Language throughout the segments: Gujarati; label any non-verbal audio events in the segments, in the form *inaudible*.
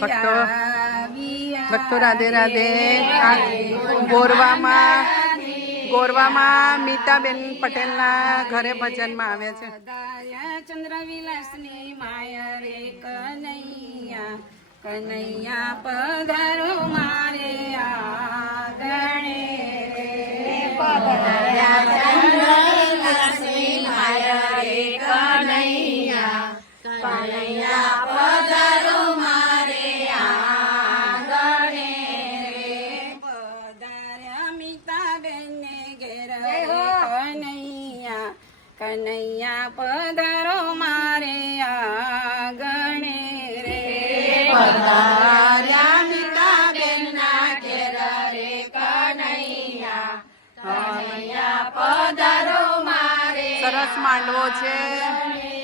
ભક્તો ભક્તો રાધે રાધે. ગોરવામાં ગોરવામાં મીતાબેન પટેલના ઘરે ભજનમાં આવ્યા છે. ચંદ્ર વિલાસની માય રે કનૈયા કનૈયા પધારો મારે આગણે રે પધાર્યા કનૈયા પધારો મારે આગણે રે. પધાર્યા ઘેર રે કનૈયા. કનૈયા પધારો મારે સરસ માંડવો છે.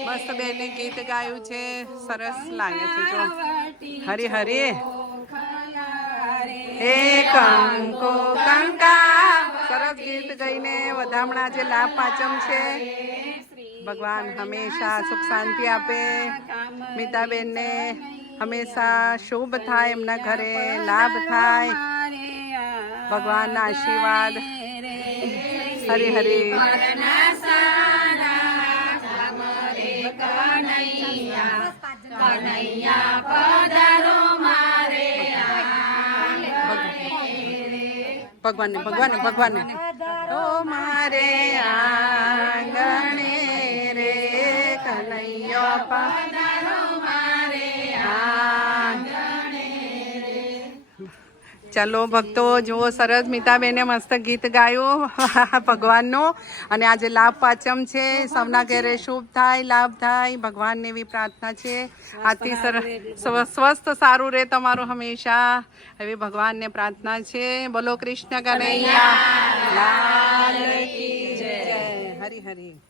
મસ્ત બેને ગીત ગાયું છે. સરસ લાગે છે જો. હરી હરી. હે કંકો કંકા. સરસ ગીત ગાઈને વધામણા જે લાભ પાચમ છે, ભગવાન હંમેશા સુખ શાંતિ આપે. મીતાબેનને હંમેશા શુભ થાય, એમના ઘરે લાભ થાય. ભગવાનના આશીર્વાદ. હરે હરે. ભગવાન ભગવાન ભગવાનને. કનૈયો પધારો મારે ચાલો ભક્તો જુઓ સરસ મીતાબેને મસ્ત ગીત ગાયું *laughs* ભગવાનનું. અને આજે લાભ પાચમ છે. સૌના ઘેરે શુભ થાય લાભ થાય. ભગવાનને એવી પ્રાર્થના છે. આથી સરસ સ્વ- સ્વસ્થ સારું રહે તમારું હંમેશા. એવી ભગવાનને પ્રાર્થના છે. બોલો કૃષ્ણ કનૈયા. હરી હરી.